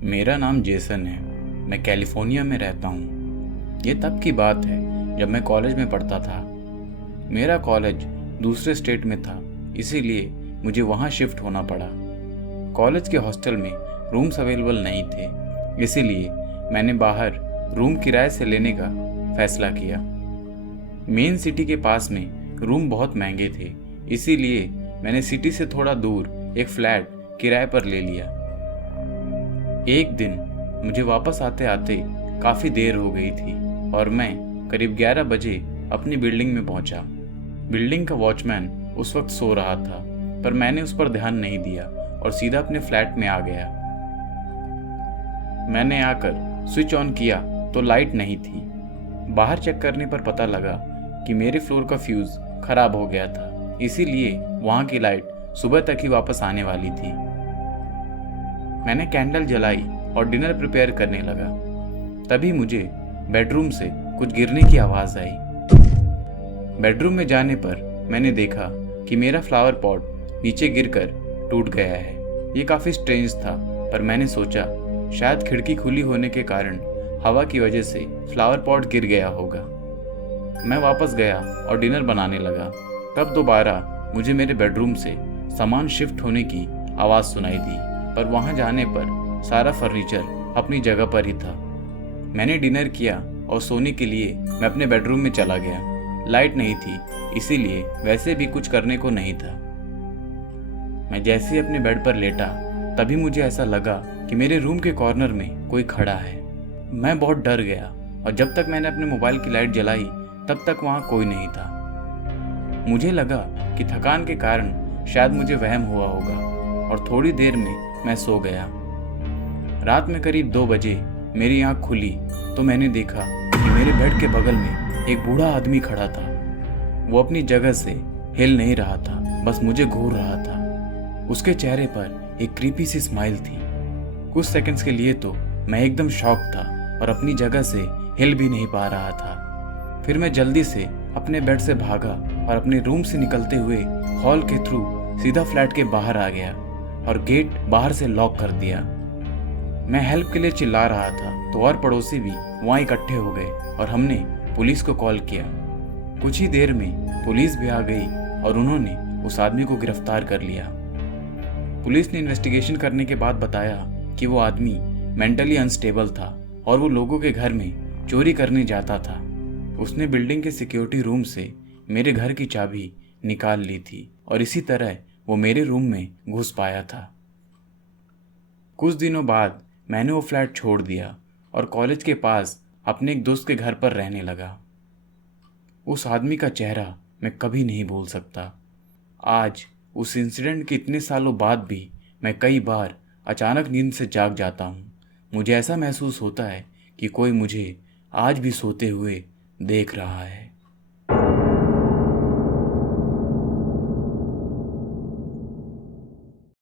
मेरा नाम जेसन है। मैं कैलिफोर्निया में रहता हूँ। ये तब की बात है जब मैं कॉलेज में पढ़ता था। मेरा कॉलेज दूसरे स्टेट में था, इसीलिए मुझे वहाँ शिफ्ट होना पड़ा। कॉलेज के हॉस्टल में रूम्स अवेलेबल नहीं थे, इसीलिए मैंने बाहर रूम किराए से लेने का फैसला किया। मेन सिटी के पास में रूम बहुत महंगे थे, इसीलिए मैंने सिटी से थोड़ा दूर एक फ्लैट किराए पर ले लिया। एक दिन मुझे वापस आते आते काफ़ी देर हो गई थी और मैं करीब 11 बजे अपनी बिल्डिंग में पहुंचा। बिल्डिंग का वॉचमैन उस वक्त सो रहा था, पर मैंने उस पर ध्यान नहीं दिया और सीधा अपने फ्लैट में आ गया। मैंने आकर स्विच ऑन किया तो लाइट नहीं थी। बाहर चेक करने पर पता लगा कि मेरे फ्लोर का फ्यूज़ खराब हो गया था, इसीलिए वहाँ की लाइट सुबह तक ही वापस आने वाली थी। मैंने कैंडल जलाई और डिनर प्रिपेयर करने लगा। तभी मुझे बेडरूम से कुछ गिरने की आवाज़ आई। बेडरूम में जाने पर मैंने देखा कि मेरा फ्लावर पॉट नीचे गिरकर टूट गया है। ये काफ़ी स्ट्रेंज था, पर मैंने सोचा शायद खिड़की खुली होने के कारण हवा की वजह से फ्लावर पॉट गिर गया होगा। मैं वापस गया और डिनर बनाने लगा। तब दोबारा मुझे मेरे बेडरूम से सामान शिफ्ट होने की आवाज़ सुनाई दी, पर वहाँ जाने पर सारा फर्नीचर अपनी जगह पर ही था। मैंने डिनर किया और सोने के लिए मैं अपने बेडरूम में चला गया। लाइट नहीं थी, इसीलिए वैसे भी कुछ करने को नहीं था। मैं जैसे ही अपने बेड पर लेटा, तभी मुझे ऐसा लगा कि मेरे रूम के कॉर्नर में कोई खड़ा है। मैं बहुत डर गया और जब तक मैंने अपने मोबाइल की लाइट जलाई तब तक वहाँ कोई नहीं था। मुझे लगा कि थकान के कारण शायद मुझे वहम हुआ होगा और थोड़ी देर में मैं सो गया। रात में करीब 2 बजे मेरी आंख खुली तो मैंने देखा कि मेरे बेड के बगल में एक बूढ़ा आदमी खड़ा था। वो अपनी जगह से हिल नहीं रहा था, बस मुझे घूर रहा था। उसके चेहरे पर एक क्रीपी सी स्माइल थी। कुछ सेकंड्स के लिए तो मैं एकदम शॉक था और अपनी जगह से हिल भी नहीं पा रहा था। फिर मैं जल्दी से अपने बेड से भागा और अपने रूम से निकलते हुए हॉल के थ्रू सीधा फ्लैट के बाहर आ गया और गेट बाहर से लॉक कर दिया। मैं हेल्प के लिए चिल्ला रहा था तो और पड़ोसी भी वहाँ इकट्ठे हो गए और हमने पुलिस को कॉल किया। कुछ ही देर में पुलिस भी आ गई और उन्होंने उस आदमी को गिरफ्तार कर लिया। पुलिस ने इन्वेस्टिगेशन करने के बाद बताया कि वो आदमी मेंटली अनस्टेबल था और वो लोगों के घर में चोरी करने जाता था। उसने बिल्डिंग के सिक्योरिटी रूम से मेरे घर की चाबी निकाल ली थी और इसी तरह वो मेरे रूम में घुस पाया था। कुछ दिनों बाद मैंने वो फ्लैट छोड़ दिया और कॉलेज के पास अपने एक दोस्त के घर पर रहने लगा। उस आदमी का चेहरा मैं कभी नहीं भूल सकता। आज उस इंसिडेंट के इतने सालों बाद भी मैं कई बार अचानक नींद से जाग जाता हूँ। मुझे ऐसा महसूस होता है कि कोई मुझे आज भी सोते हुए देख रहा है।